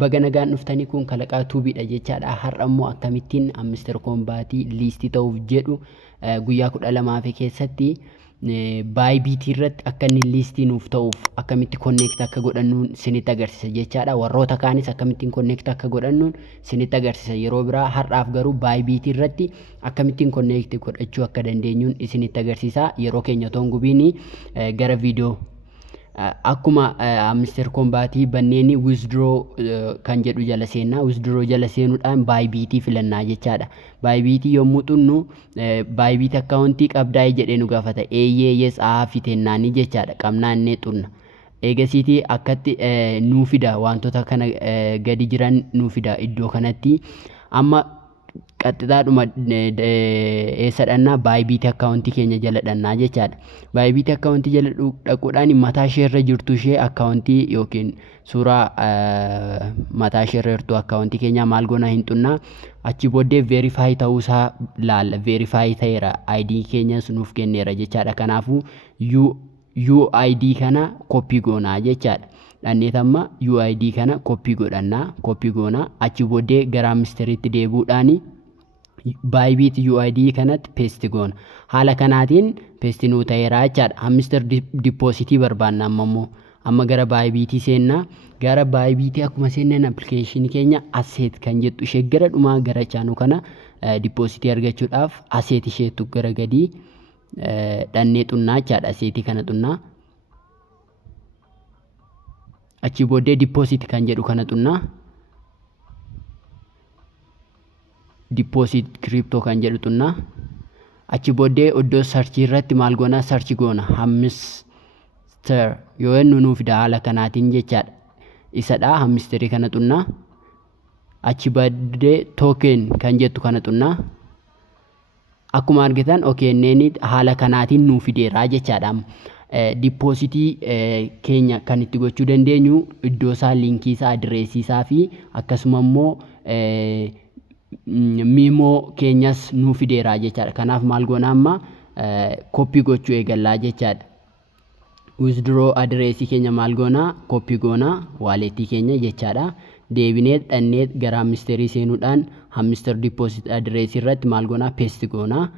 Baga nagaan dhuftanii kun kalaqaa tuubiidha jechaadha. Har'a immoo akkamittiin Mr. Kombaatii liistii ta'uuf jedhu guyyaa 12 keessatti Bybit irratti akka inni liistii nuuf ta'uuf akkamitti connect akka godhannuun sinitti agarsiisa jechaadha. Warroota kaanis akkamittiin connect akka godhannuun sinitti agarsiisa yeroo biraa. Har'aaf garuu Bybit irratti akkamittiin connect godhachuu akka dandeenyuun isinitti agarsiisa. Yeroo keenya toon gubiini gara viidiyoo akkuma Mr. Kombaatii banneeni withdraw kan jedhu jala seenaa. Withdraw jala seenuudhaan Bybit filannaa jechaadha. Bybit yommuu xunnu Bybit akkaawuntii qabdaa jedhee nu gaafata. Yes fitennaani jechaadha. Qabnaannee xunna. Eegasiitii akkatti nuu fida wantoota kana gadi jiran nuu fida iddoo kanatti. Amma qaxxitaadhuma eessadhannaa Bybit akkaawuntii keenya jala dhannaa jechaadha. Bybit akkaawuntii jala dhaquudhaan mataa ishee irra jirtu ishee akkaawuntii yookiin suuraa mataa ishee irra jirtu akkaawuntii keenya maal goona hin xunnaa. Achi booddee verify ta'uusaa laalla. Verify ta'eera, ID keenyas nuuf kenneera jechaadha. Kanaafuu UID kana koppii goonaa jechaadha. Dhanneetamma UID kana koppii godhannaa, koppii goonaa. Achi booddee gara Mr.tti deebuudhaan Bybit UID kanatti paste goona. Haala kanaatiin paste nuu ta'eera jechaadha. Mr. Depositii barbaanna amma gara Bybit seennaa. Gara Bybit akkuma seennan application keenya asset kan jettu ishee gara dhumaa gara chaanuu kana depositii argachuudhaaf asset isheetu gara gadii dhannee xunnaa jechaadha. Assetii kana xunnaa. Achi booddee deposit kan jedhu kana xunnaa. Deposit crypto kan jedhu xunnaa. Achi booddee iddoo search irratti maal goona search goona. Hamster yoo nuuf fida haala kanaatiin jechaadha. Isadha hamsterii kana xunnaa. Achi booddee token kan jettu kana xunnaa. Akkuma argitan okeenneeni haala kanaatiin nuuf fideera jechaadha. Depositii keenya kan itti gochuu dandeenyu iddoo isaa, linkii isaa, adireesii isaa fi akkasuma immoo miimoo keenyas nuuf fideera jechaadha. Kanaaf maal goona amma koppii gochuu eegallaa jechaadha. Withdraw adireesii keenya maal goona koppii goona waaleetii keenya jechaadha. Deebinee dhannee gara Mr. seenuudhaan Mr. Deposit adireesii irratti maal goona paste goona.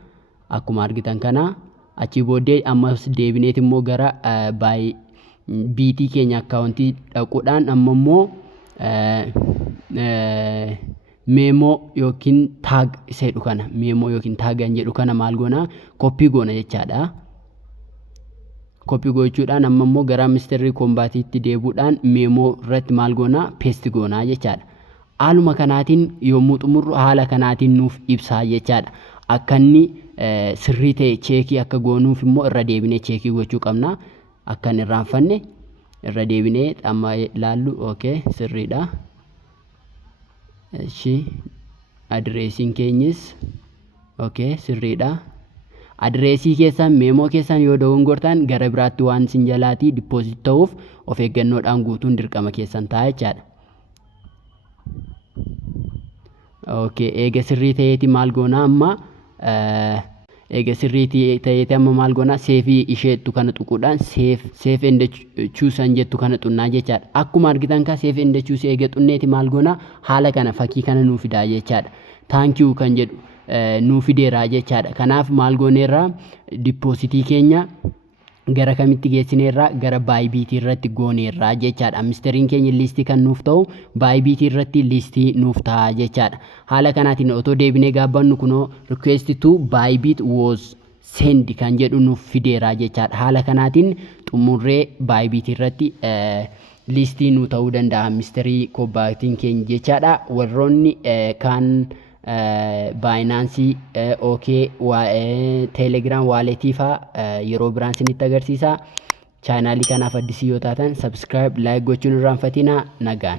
Akkuma argitan kana achi booddee ammas deebineet immoo gara Bybit keenya akkaawuntii dhaquudhaan amma immoo memo yookiin tag jedhu kana memo yookiin tag jedhu kana maal goona koppii goona jechaadha. Koppii gochuudhaan amma immoo gara Mr. Kombaatiitti deebuudhaan memo irratti maal goona paste goona jechaadha. Haaluma kanaatiin yommuu xumurru haala kanaatiin nuuf ibsaa jechaadha. Akka inni sirrii ta'e cheekii akka goonuuf immoo irra deebinee cheekii gochuu qabna. Akka hin irraanfanne irra deebinee amma ilaallu okay sirriidha. Adireesiin keenyis okay sirriidha. Adireesii keessan meemoo keessan yoo dogongortan gara biraatti waan sin jalaatii deposit ta'uuf of eeggannoodhaan guutuun dirqama keessan ta'a jechaadha. Okay eega sirrii ta'eeti maal goona amma eega sirrii ta'eeti amma maal goona seefii isheettu kana xuquudhaan save and choose jettu kana xunnaa jechaadha. Akkuma argitan ka save and choose eega xunneeti maal goona haala kana fakkii kana nuuf fidaa jechaadha. Thank you kan jedhu nuuf fideera jechaadha. Kanaaf maal gooneerra depositii keenya gara kamitti geessineerra gara Bybit irratti gooneerra jechaadha. Mr. keenya liistii kan nuuf ta'u Bybit irratti liistii nuuf ta'a jechaadha. Haala kanaatiin otoo deebinee gaabbannu kunoo request to Bybit was send kan jedhu nuuf fideera jechaadha. Haala kanaatiin xumurree Bybit irratti liistii nu ta'uu danda'a Mr. Kombaatiin keenya jechaadha. Warroonni kan Binance okay Telegram walletii faa yeroo biraan sinitti agarsiisa. Chaanaalii kanaaf addisii yoo taatan subscribe like gochuun irraanfatina nagaan.